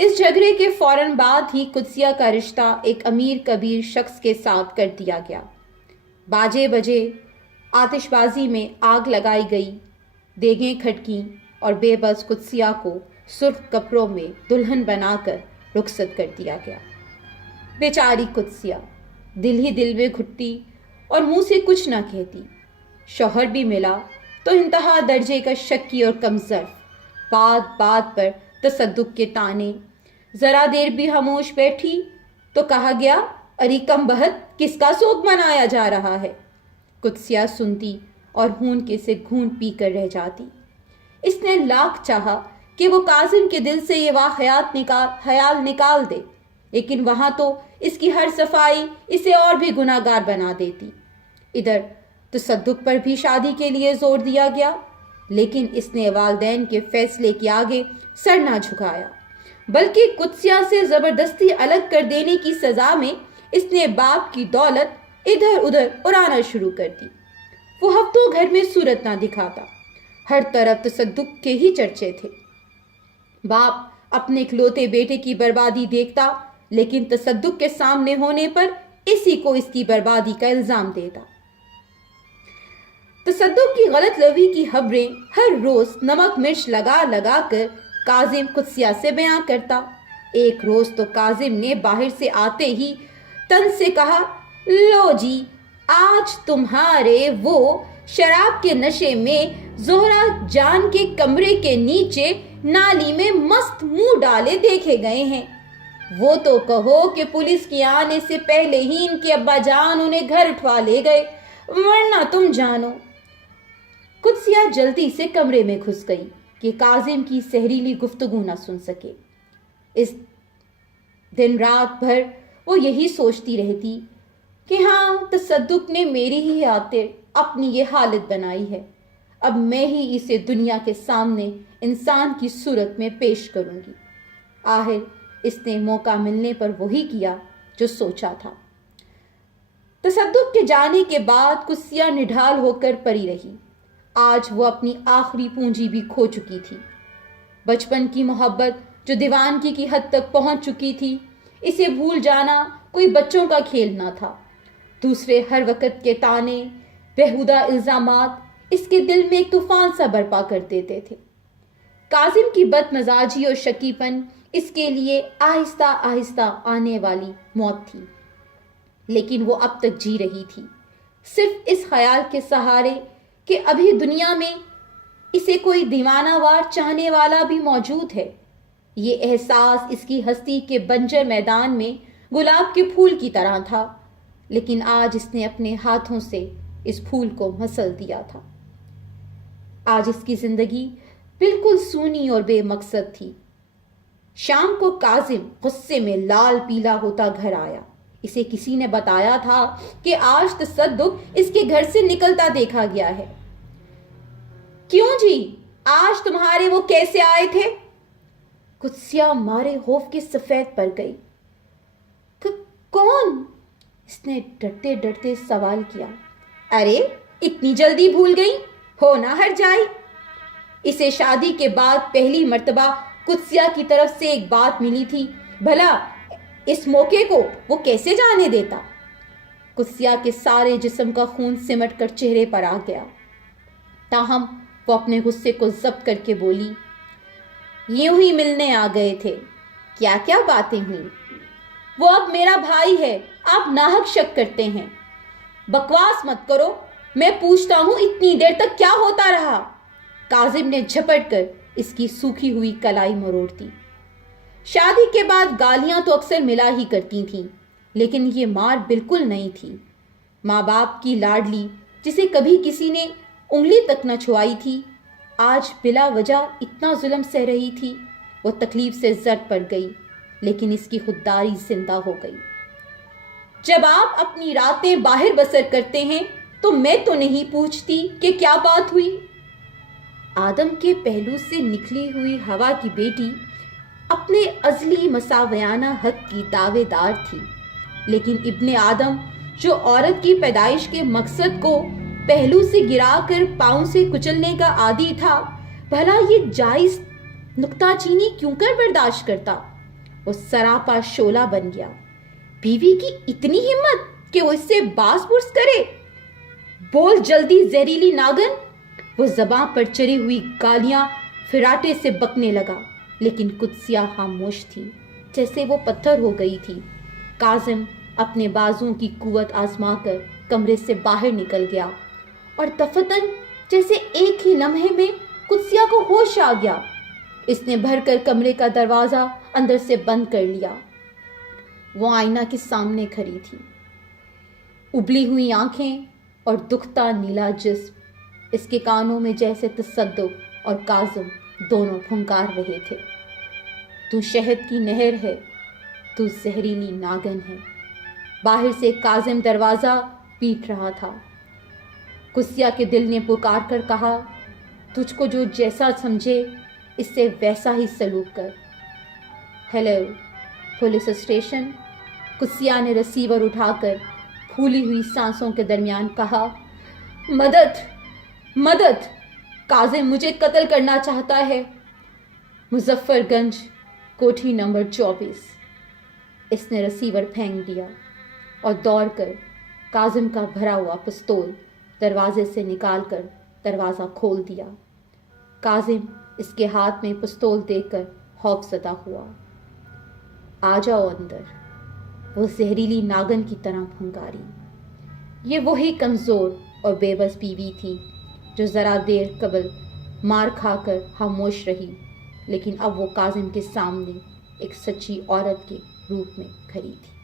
اس جھگڑے کے فوراً بعد ہی قدسیہ کا رشتہ ایک امیر کبیر شخص کے ساتھ کر دیا گیا۔ باجے بجے، آتش بازی میں آگ لگائی گئی، دیگیں کھٹکیں اور بے بس قدسیہ کو سرخ کپڑوں میں دلہن بنا کر رخصت کر دیا گیا۔ بیچاری قدسیہ دل ہی دل میں گھٹتی اور منہ سے کچھ نہ کہتی۔ شوہر بھی ملا تو انتہا درجے کا شکی اور کمظرف، بات بات پر تصدق کے تانے۔ ذرا دیر بھی خاموش بیٹھی تو کہا گیا، ارے کم بخت، کس کا سوگ منایا جا رہا ہے؟ قدسیہ سنتی اور ہون کے سے گھون پی کر رہ جاتی۔ اس نے لاکھ چاہا کہ وہ کاظم کے دل سے یہ خیال نکال دے، لیکن وہاں تو اس کی ہر صفائی اسے اور بھی گناہ گار بنا دیتی۔ ادھر تصدق پر بھی شادی کے لیے زور دیا گیا، لیکن اس نے والدین کے فیصلے کے آگے سر نہ جھکایا، بلکہ قدسیہ سے زبردستی الگ کر دینے کی سزا میں اس نے باپ کی دولت ادھر ادھر اڑانا شروع کر دی۔ وہ ہفتوں گھر میں صورت نہ دکھاتا، ہر طرف تصدق کے ہی چرچے تھے۔ باپ اپنے اکلوتے بیٹے کی بربادی دیکھتا، لیکن تصدق کے سامنے ہونے پر اسی کو اس کی بربادی کا الزام دیتا۔ تصدق کی غلط روی کی خبریں ہر روز نمک مرچ لگا لگا کر کاظم قدسیہ سے بیان کرتا۔ ایک روز تو کاظم نے باہر سے آتے ہی طنز سے کہا، لو جی، آج تمہارے وہ شراب کے نشے میں زہرا جان کے کمرے کے نیچے نالی میں مست منہ ڈالے دیکھے گئے ہیں۔ وہ تو کہو کہ پولیس کے آنے سے پہلے ہی ان کے ابا جان انہیں گھر اٹھوا لے گئے، ورنہ تم جانو۔ قدسیہ جلدی سے کمرے میں گھس گئی کہ کاظم کی زہریلی گفتگو نہ سن سکے۔ اس دن رات بھر وہ یہی سوچتی رہتی کہ ہاں، تصدق نے میری ہی خاطر اپنی یہ حالت بنائی ہے، اب میں ہی اسے دنیا کے سامنے انسان کی صورت میں پیش کروں گی۔ آخر اس نے موقع ملنے پر وہی کیا جو سوچا تھا۔ تصدق کے جانے کے بعد قدسیہ نڈھال ہو کر پڑی رہی۔ آج وہ اپنی آخری پونجی بھی کھو چکی تھی۔ بچپن کی محبت جو دیوانگی کی حد تک پہنچ چکی تھی، اسے بھول جانا کوئی بچوں کا کھیل نہ تھا۔ دوسرے ہر وقت کے تانے، بیہودہ الزامات اس کے دل میں ایک طوفان سا برپا کر دیتے تھے۔ کاظم کی بد مزاجی اور شکی پن اس کے لیے آہستہ آہستہ آنے والی موت تھی، لیکن وہ اب تک جی رہی تھی، صرف اس خیال کے سہارے کہ ابھی دنیا میں اسے کوئی دیوانہ وار چاہنے والا بھی موجود ہے۔ یہ احساس اس کی ہستی کے بنجر میدان میں گلاب کے پھول کی طرح تھا، لیکن آج اس نے اپنے ہاتھوں سے اس پھول کو مسل دیا تھا۔ آج اس کی زندگی بالکل سونی اور بے مقصد تھی۔ شام کو کاظم غصے میں لال پیلا ہوتا گھر آیا۔ اسے کسی نے بتایا تھا کہ آج تصدق اس کے گھر سے نکلتا دیکھا گیا ہے۔ کیوں جی، آج تمہارے وہ کیسے آئے تھے؟ قدسیہ مارے خوف کے سفید پڑ گئی۔ کون؟ اس نے ڈرتے ڈرتے سوال کیا۔ ارے اتنی جلدی بھول گئی؟ ہو نہ ہر جائی۔ اسے شادی کے بعد پہلی مرتبہ قدسیہ کی طرف سے ایک بات ملی تھی، بھلا اس موقع کو وہ کیسے جانے دیتا؟ قدسیہ کے سارے جسم کا خون سمٹ کر چہرے پر آ گیا، تاہم وہ اپنے غصے کو ضبط کر کے بولی، یوں ہی ملنے آ گئے تھے، کیا کیا باتیں ہوئیں؟ وہ اب میرا بھائی ہے، آپ ناحق شک کرتے ہیں۔ بکواس مت کرو، میں پوچھتا ہوں اتنی دیر تک کیا ہوتا رہا؟ کاظم نے جھپٹ کر اس کی سوکھی ہوئی کلائی مروڑ دی۔ شادی کے بعد گالیاں تو اکثر ملا ہی کرتی تھیں، لیکن یہ مار بالکل نہیں تھی۔ ماں باپ کی لاڈلی جسے کبھی کسی نے انگلی تک نہ چھوائی تھی، آج بلا وجہ اتنا ظلم سہ رہی تھی۔ وہ تکلیف سے زرد پڑ گئی، لیکن اس کی خودداری زندہ ہو گئی۔ جب آپ اپنی راتیں باہر بسر کرتے ہیں تو میں تو نہیں پوچھتی کہ کیا بات ہوئی۔ آدم کے پہلو سے نکلی ہوئی ہوا کی بیٹی اپنے ازلی مساویانہ حق کی دعوے دار تھی، لیکن ابن آدم جو عورت کی پیدائش کے مقصد کو پہلو سے گرا کر پاؤں سے کچلنے کا عادی تھا، بھلا یہ جائز نکتہ چینی کیوں کر برداشت کرتا؟ وہ سراپا شعلہ بن گیا۔ بیوی کی اتنی ہمت کہ وہ اس سے باز پرس کرے۔ بول جلدی زہریلی ناگن۔ وہ زباں پر چڑھی ہوئی گالیاں فراٹے سے بکنے لگا، لیکن قدسیہ خاموش تھی، جیسے وہ پتھر ہو گئی تھی۔ کاظم اپنے بازوؤں کی قوت آزما کر کمرے سے باہر نکل گیا، اور دفتن جیسے ایک ہی لمحے میں قدسیہ کو ہوش آ گیا۔ اس نے بھر کر کمرے کا دروازہ اندر سے بند کر لیا۔ وہ آئینہ کے سامنے کھڑی تھی، ابلی ہوئی آنکھیں اور دکھتا نیلا جسم۔ اس کے کانوں میں جیسے تصدق اور کاظم دونوں پھنکار رہے تھے۔ تو شہد کی نہر ہے، تو زہریلی ناگن ہے۔ باہر سے کاظم دروازہ پیٹ رہا تھا۔ قدسیہ کے دل نے پکار کر کہا، تجھ کو جو جیسا سمجھے اس سے ویسا ہی سلوک کر۔ Hello, police station. قدسیہ نے ریسیور اٹھا کر پھولی ہوئی سانسوں کے درمیان کہا، مدد مدد، کاظم مجھے قتل کرنا چاہتا ہے۔ مظفر گنج، کوٹھی نمبر 24۔ اس نے ریسیور پھینک دیا اور دوڑ کر کاظم کا بھرا ہوا پستول دروازے سے نکال کر دروازہ کھول دیا۔ کاظم اس کے ہاتھ میں پستول دیکھ کر خوف زدہ ہوا۔ آ جاؤ اندر، وہ زہریلی ناگن کی طرح پھنکاری۔ یہ وہی کمزور اور بے بس بیوی تھی جو ذرا دیر قبل مار کھا کر خاموش رہی، لیکن اب وہ کاظم کے سامنے ایک سچی عورت کے روپ میں کھڑی تھی۔